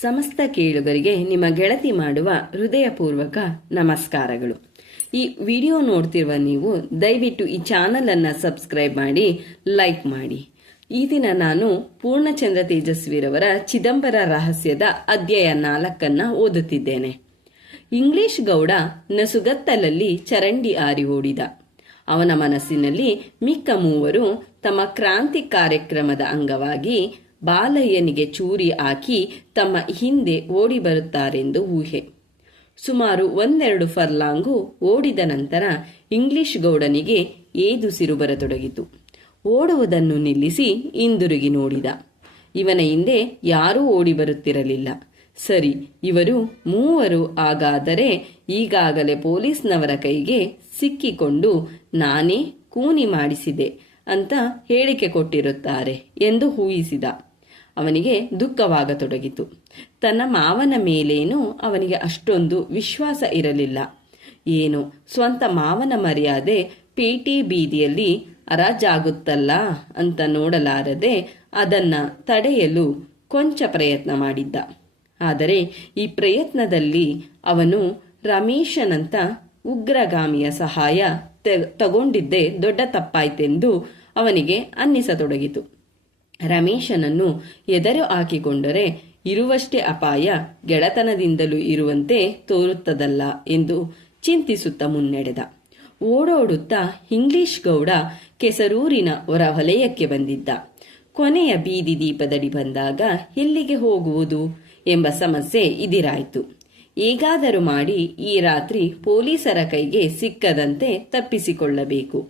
ಸಮಸ್ತ ಕೇಳುಗರಿಗೆ ನಿಮ್ಮ ಗೆಳತಿ ಮಾಡುವ ಹೃದಯಪೂರ್ವಕ ನಮಸ್ಕಾರಗಳು. ಈ ವಿಡಿಯೋ ನೋಡ್ತಿರುವ ನೀವು ದಯವಿಟ್ಟು ಈ ಚಾನಲ್ ಅನ್ನ ಸಬ್ಸ್ಕ್ರೈಬ್ ಮಾಡಿ, ಲೈಕ್ ಮಾಡಿ. ಈ ದಿನ ನಾನು ಪೂರ್ಣಚಂದ್ರ ತೇಜಸ್ವಿರವರ ಚಿದಂಬರ ರಹಸ್ಯದ ಅಧ್ಯಾಯ ನಾಲ್ಕನ್ನ ಓದುತ್ತಿದ್ದೇನೆ. ಇಂಗ್ಲಿಷ್ ಗೌಡ ನಸುಗತ್ತಲಲ್ಲಿ ಚರಂಡಿ ಆರಿ ಓಡಿದ. ಅವನ ಮನಸ್ಸಿನಲ್ಲಿ ಮಿಕ್ಕ ಮೂವರು ತಮ್ಮ ಕ್ರಾಂತಿ ಕಾರ್ಯಕ್ರಮದ ಅಂಗವಾಗಿ ಬಾಲಯ್ಯನಿಗೆ ಚೂರಿ ಹಾಕಿ ತಮ್ಮ ಹಿಂದೆ ಓಡಿ ಬರುತ್ತಾರೆಂದು ಊಹೆ. ಸುಮಾರು ಒಂದೆರಡು ಫರ್ಲಾಂಗು ಓಡಿದ ನಂತರ ಇಂಗ್ಲಿಷ್ ಗೌಡನಿಗೆ ಏದುಸಿರು ಬರತೊಡಗಿತು. ಓಡುವುದನ್ನು ನಿಲ್ಲಿಸಿ ಹಿಂದಿರುಗಿ ನೋಡಿದ. ಇವನ ಹಿಂದೆ ಯಾರೂ ಓಡಿ ಬರುತ್ತಿರಲಿಲ್ಲ. ಸರಿ, ಇವರು ಮೂವರು ಹಾಗಾದರೆ ಈಗಾಗಲೇ ಪೊಲೀಸ್ನವರ ಕೈಗೆ ಸಿಕ್ಕಿಕೊಂಡು ನಾನೇ ಕೂನಿ ಮಾಡಿಸಿದೆ ಅಂತ ಹೇಳಿಕೆ ಕೊಟ್ಟಿರುತ್ತಾರೆ ಎಂದು ಊಹಿಸಿದ. ಅವನಿಗೆ ದುಃಖವಾಗತೊಡಗಿತು. ತನ್ನ ಮಾವನ ಮೇಲೇನೂ ಅವನಿಗೆ ಅಷ್ಟೊಂದು ವಿಶ್ವಾಸ ಇರಲಿಲ್ಲ. ಏನು, ಸ್ವಂತ ಮಾವನ ಮರ್ಯಾದೆ ಪೇಟೆ ಬೀದಿಯಲ್ಲಿ ಅರಾಜಾಗುತ್ತಲ್ಲ ಅಂತ ನೋಡಲಾರದೆ ಅದನ್ನ ತಡೆಯಲು ಕೊಂಚ ಪ್ರಯತ್ನ ಮಾಡಿದ್ದ. ಆದರೆ ಈ ಪ್ರಯತ್ನದಲ್ಲಿ ಅವನು ರಮೇಶನಂತ ಉಗ್ರಗಾಮಿಯ ಸಹಾಯ ತಗೊಂಡಿದ್ದೇ ದೊಡ್ಡ ತಪ್ಪಾಯ್ತೆಂದು ಅವನಿಗೆ ಅನ್ನಿಸತೊಡಗಿತು. ರಮೇಶನನ್ನು ಎದರು ಹಾಕಿಕೊಂಡರೆ ಇರುವಷ್ಟೇ ಅಪಾಯ ಗೆಳತನದಿಂದಲೂ ಇರುವಂತೆ ತೋರುತ್ತದಲ್ಲ ಎಂದು ಚಿಂತಿಸುತ್ತಾ ಮುನ್ನಡೆದ. ಓಡೋಡುತ್ತಾ ಇಂಗ್ಲಿಷ್ ಗೌಡ ಕೆಸರೂರಿನ ಹೊರವಲಯಕ್ಕೆ ಬಂದಿದ್ದ. ಕೊನೆಯ ಬೀದಿ ದೀಪದಡಿ ಬಂದಾಗ ಎಲ್ಲಿಗೆ ಹೋಗುವುದು ಎಂಬ ಸಮಸ್ಯೆ ಇದಿರಾಯಿತು ಹೇಗಾದರೂ ಮಾಡಿ ಈ ರಾತ್ರಿ ಪೊಲೀಸರ ಕೈಗೆ ಸಿಕ್ಕದಂತೆ ತಪ್ಪಿಸಿಕೊಳ್ಳಬೇಕು.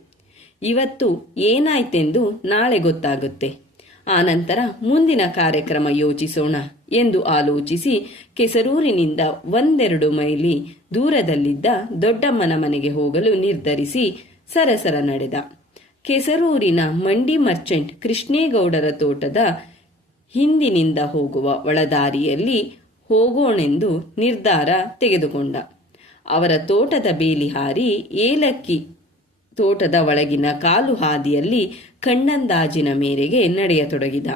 ಇವತ್ತು ಏನಾಯ್ತೆಂದು ನಾಳೆ ಗೊತ್ತಾಗುತ್ತೆ. ಆನಂತರ ಮುಂದಿನ ಕಾರ್ಯಕ್ರಮ ಯೋಚಿಸೋಣ ಎಂದು ಆಲೋಚಿಸಿ ಕೆಸರೂರಿನಿಂದ ಒಂದೆರಡು ಮೈಲಿ ದೂರದಲ್ಲಿದ್ದ ದೊಡ್ಡಮ್ಮನ ಮನೆಗೆ ಹೋಗಲು ನಿರ್ಧರಿಸಿ ಸರಸರ ನಡೆದ. ಕೆಸರೂರಿನ ಮಂಡಿ ಮರ್ಚೆಂಟ್ ಕೃಷ್ಣೇಗೌಡರ ತೋಟದ ಹಿಂದಿನಿಂದ ಹೋಗುವ ಒಳದಾರಿಯಲ್ಲಿ ಹೋಗೋಣೆಂದು ನಿರ್ಧಾರ ತೆಗೆದುಕೊಂಡ. ಅವರ ತೋಟದ ಬೇಲಿ ಹಾರಿ ಏಲಕ್ಕಿ ತೋಟದ ಒಳಗಿನ ಕಾಲು ಹಾದಿಯಲ್ಲಿ ಕಣ್ಣಂದಾಜಿನ ಮೇರೆಗೆ ನಡೆಯತೊಡಗಿದ.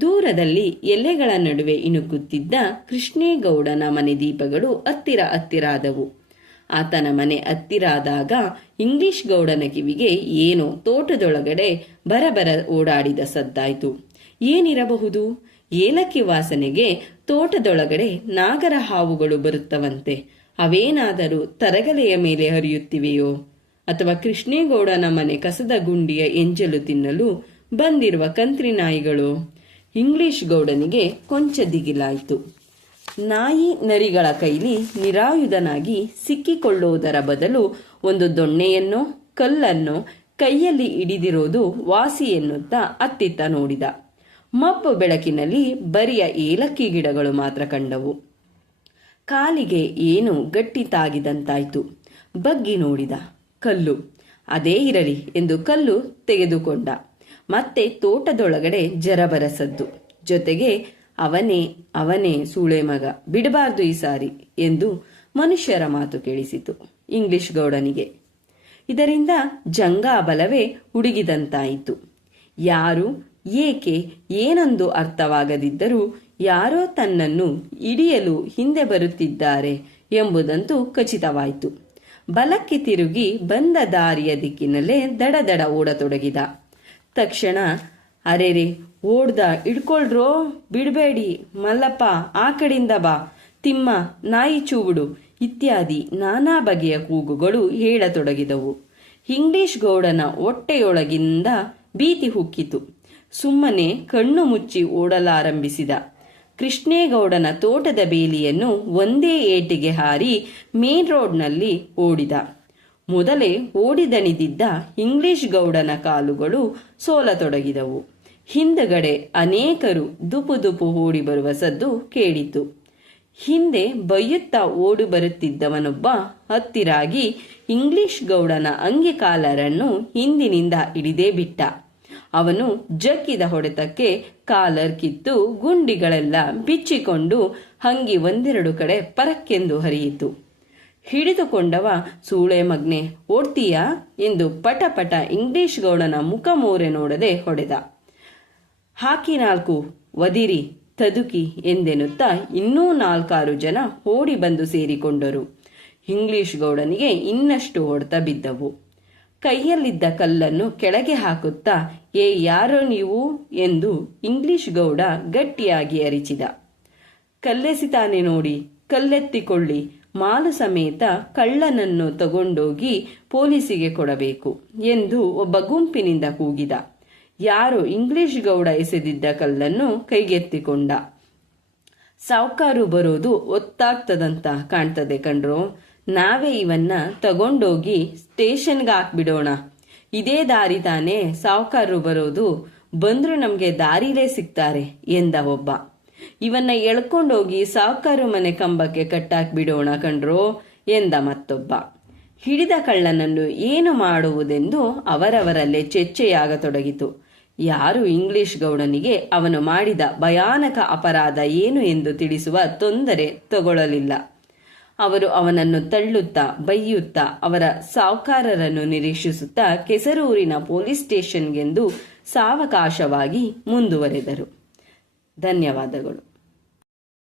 ದೂರದಲ್ಲಿ ಎಲೆಗಳ ನಡುವೆ ಇಣುಕುತ್ತಿದ್ದ ಕೃಷ್ಣೇಗೌಡನ ಮನೆ ದೀಪಗಳು ಹತ್ತಿರ ಹತ್ತಿರಾದವು. ಆತನ ಮನೆ ಹತ್ತಿರಾದಾಗ ಇಂಗ್ಲಿಷ್ ಗೌಡನ ಕಿವಿಗೆ ಏನೋ ತೋಟದೊಳಗಡೆ ಬರಬರ ಓಡಾಡಿದ ಸದ್ದಾಯಿತು. ಏನಿರಬಹುದು? ಏಲಕ್ಕಿ ವಾಸನೆಗೆ ತೋಟದೊಳಗಡೆ ನಾಗರ ಹಾವುಗಳು ಬರುತ್ತವಂತೆ. ಅವೇನಾದರೂ ತರಗಲೆಯ ಮೇಲೆ ಹರಿಯುತ್ತಿವೆಯೋ? ಅಥವಾ ಕೃಷ್ಣೇಗೌಡನ ಮನೆ ಕಸದ ಗುಂಡಿಯ ಎಂಜಲು ತಿನ್ನಲು ಬಂದಿರುವ ಕಂತ್ರಿ ನಾಯಿಗಳು. ಇಂಗ್ಲಿಷ್ ಗೌಡನಿಗೆ ಕೊಂಚ ದಿಗಿಲಾಯಿತು. ನಾಯಿ ನರಿಗಳ ಕೈಲಿ ನಿರಾಯುಧನಾಗಿ ಸಿಕ್ಕಿಕೊಳ್ಳುವುದರ ಬದಲು ಒಂದು ದೊಣ್ಣೆಯನ್ನೋ, ಕಲ್ಲನ್ನೋ ಕೈಯಲ್ಲಿ ಹಿಡಿದಿರೋದು ವಾಸಿ ಎನ್ನುತ್ತಾ ಅತ್ತಿತ್ತ ನೋಡಿದ. ಮಬ್ಬು ಬೆಳಕಿನಲ್ಲಿ ಬರಿಯ ಏಲಕ್ಕಿ ಗಿಡಗಳು ಮಾತ್ರ ಕಂಡವು. ಕಾಲಿಗೆ ಏನು ಗಟ್ಟಿ ತಾಗಿದಂತಾಯ್ತು. ಬಗ್ಗಿ ನೋಡಿದ. ಕಲ್ಲು. ಅದೇ ಇರಲಿ ಎಂದು ಕಲ್ಲು ತೆಗೆದುಕೊಂಡ. ಮತ್ತೆ ತೋಟದೊಳಗಡೆ ಜರಬರಸದ್ದು ಜೊತೆಗೆ ಅವನೇ ಅವನೇ ಸೂಳೆ ಮಗ, ಬಿಡಬಾರ್ದು ಈ ಸಾರಿ ಎಂದು ಮನುಷ್ಯರ ಮಾತು ಕೇಳಿಸಿತು ಇಂಗ್ಲಿಷ್ ಗೌಡನಿಗೆ. ಇದರಿಂದ ಜಂಗಾಬಲವೇ ಹುಡುಗಿದಂತಾಯಿತು. ಯಾರು, ಏಕೆ, ಏನೊಂದು ಅರ್ಥವಾಗದಿದ್ದರೂ ಯಾರೋ ತನ್ನನ್ನು ಹಿಡಿಯಲು ಹಿಂದೆ ಬರುತ್ತಿದ್ದಾರೆ ಎಂಬುದಂತೂ ಖಚಿತವಾಯಿತು. ಬಲಕ್ಕೆ ತಿರುಗಿ ಬಂದ ದಾರಿಯ ದಿಕ್ಕಿನಲ್ಲೇ ದಡದಡ ಓಡತೊಡಗಿದ. ತಕ್ಷಣ, ಅರೆರೆ, ಓಡ್ದ ಇಡ್ಕೊಳ್ರೋ ಬಿಡಬೇಡಿ, ಮಲ್ಲಪ್ಪ, ಆ ಕಡೆಯಿಂದ ಬಾ. ತಿಮ್ಮ, ನಾಯಿ ಚೂವುಡು ಇತ್ಯಾದಿ ನಾನಾ ಬಗೆಯ ಕೂಗುಗಳು ಹೇಳತೊಡಗಿದವು. ಇಂಗ್ಲಿಷ್ ಗೌಡನ ಹೊಟ್ಟೆಯೊಳಗಿಂದ ಭೀತಿ ಹುಕ್ಕಿತು. ಸುಮ್ಮನೆ ಕಣ್ಣು ಮುಚ್ಚಿ ಓಡಲಾರಂಭಿಸಿದ. ಕೃಷ್ಣೇಗೌಡನ ತೋಟದ ಬೇಲಿಯನ್ನು ಒಂದೇ ಏಟಿಗೆ ಹಾರಿ ಮೇನ್ ರೋಡ್ನಲ್ಲಿ ಓಡಿದ. ಮೊದಲೇ ಓಡಿದಣಿದಿದ್ದ ಇಂಗ್ಲಿಷ್ ಗೌಡನ ಕಾಲುಗಳು ಸೋಲತೊಡಗಿದವು. ಹಿಂದಗಡೆ ಅನೇಕರು ದುಪು ದುಪು ಓಡಿ ಬರುವ ಸದ್ದು ಕೇಳಿತು ಹಿಂದೆ ಬೈಯುತ್ತಾ ಓಡಿ ಬರುತ್ತಿದ್ದವನೊಬ್ಬ ಹತ್ತಿರಾಗಿ ಇಂಗ್ಲಿಷ್ ಗೌಡನ ಅಂಗಿಕಾಲರನ್ನು ಹಿಂದಿನಿಂದ ಹಿಡಿದೇ ಬಿಟ್ಟ. ಅವನು ಜಕ್ಕಿದ ಹೊಡೆತಕ್ಕೆ ಕಾಲರ್ ಕಿತ್ತು ಗುಂಡಿಗಳೆಲ್ಲ ಬಿಚ್ಚಿಕೊಂಡು ಹಂಗಿ ಒಂದೆರಡು ಕಡೆ ಪರಕ್ಕೆಂದು ಹರಿಯಿತು. ಹಿಡಿದುಕೊಂಡವ, ಸೂಳೆ ಮಗ್ನೆ, ಓಡ್ತೀಯಾ? ಎಂದು ಪಟ ಪಟ ಇಂಗ್ಲಿಷ್ ಗೌಡನ ಮುಖ ಮೋರೆ ನೋಡದೆ ಹೊಡೆದ. ಹಾಕಿ ನಾಲ್ಕು, ವದಿರಿ, ತದುಕಿ, ಎಂದೆನ್ನುತ್ತಾ ಇನ್ನೂ ನಾಲ್ಕಾರು ಜನ ಓಡಿ ಬಂದು ಸೇರಿಕೊಂಡರು. ಇಂಗ್ಲಿಷ್ ಗೌಡನಿಗೆ ಇನ್ನಷ್ಟು ಹೊಡೆತ ಬಿದ್ದವು. ಕೈಯಲ್ಲಿದ್ದ ಕಲ್ಲನ್ನು ಕೆಳಗೆ ಹಾಕುತ್ತಾ, ಏ ಯಾರೋ ನೀವು? ಎಂದು ಇಂಗ್ಲಿಷ್ ಗೌಡ ಗಟ್ಟಿಯಾಗಿ ಅರಿಚಿದ. ಕಲ್ಲೆಸಿತಾನೆ ನೋಡಿ, ಕಲ್ಲೆತ್ತಿಕೊಳ್ಳಿ. ಮಾಲು ಸಮೇತ ಕಳ್ಳನನ್ನು ತಗೊಂಡೋಗಿ ಪೊಲೀಸಿಗೆ ಕೊಡಬೇಕು ಎಂದು ಒಬ್ಬ ಗುಂಪಿನಿಂದ ಕೂಗಿದ. ಯಾರು ಇಂಗ್ಲಿಷ್ ಗೌಡ ಎಸೆದಿದ್ದ ಕಲ್ಲನ್ನು ಕೈಗೆತ್ತಿಕೊಂಡ. ಸಾವುಕಾರು ಬರೋದು ಒತ್ತಾಗ್ತದಂತ ಕಾಣ್ತದೆ ಕಣ್ರೋ. ನಾವೇ ಇವನ್ನ ತಗೊಂಡೋಗಿ ಸ್ಟೇಷನ್ಗೆ ಹಾಕ್ಬಿಡೋಣ ಇದೇ ದಾರಿ ತಾನೇ ಸಾವುಕಾರರು ಬರೋದು. ಬಂದ್ರು ನಮ್ಗೆ ದಾರಿಲೇ ಸಿಗ್ತಾರೆ ಎಂದ ಒಬ್ಬ. ಇವನ್ನ ಎಳ್ಕೊಂಡೋಗಿ ಸಾವುಕಾರು ಮನೆ ಕಂಬಕ್ಕೆ ಕಟ್ಟಾಕ್ಬಿಡೋಣ ಕಣ್ರೋ ಎಂದ ಮತ್ತೊಬ್ಬ. ಹಿಡಿದ ಕಳ್ಳನನ್ನು ಏನು ಮಾಡುವುದೆಂದು ಅವರವರಲ್ಲೇ ಚರ್ಚೆಯಾಗತೊಡಗಿತು. ಯಾರು ಇಂಗ್ಲಿಷ್ ಗೌಡನಿಗೆ ಅವನು ಮಾಡಿದ ಭಯಾನಕ ಅಪರಾಧ ಏನು ಎಂದು ತಿಳಿಸುವ ತೊಂದರೆ ತಗೊಳ್ಳಲಿಲ್ಲ ಅವರು ಅವನನ್ನು ತಳ್ಳುತ್ತಾ ಬೈಯುತ್ತಾ ಅವರ ಸಾವುಕಾರರನ್ನು ನಿರೀಕ್ಷಿಸುತ್ತಾ ಕೆಸರೂರಿನ ಪೊಲೀಸ್ ಸ್ಟೇಷನ್ಗೆಂದು ಸಾವಕಾಶವಾಗಿ ಮುಂದುವರೆದರು. ಧನ್ಯವಾದಗಳು.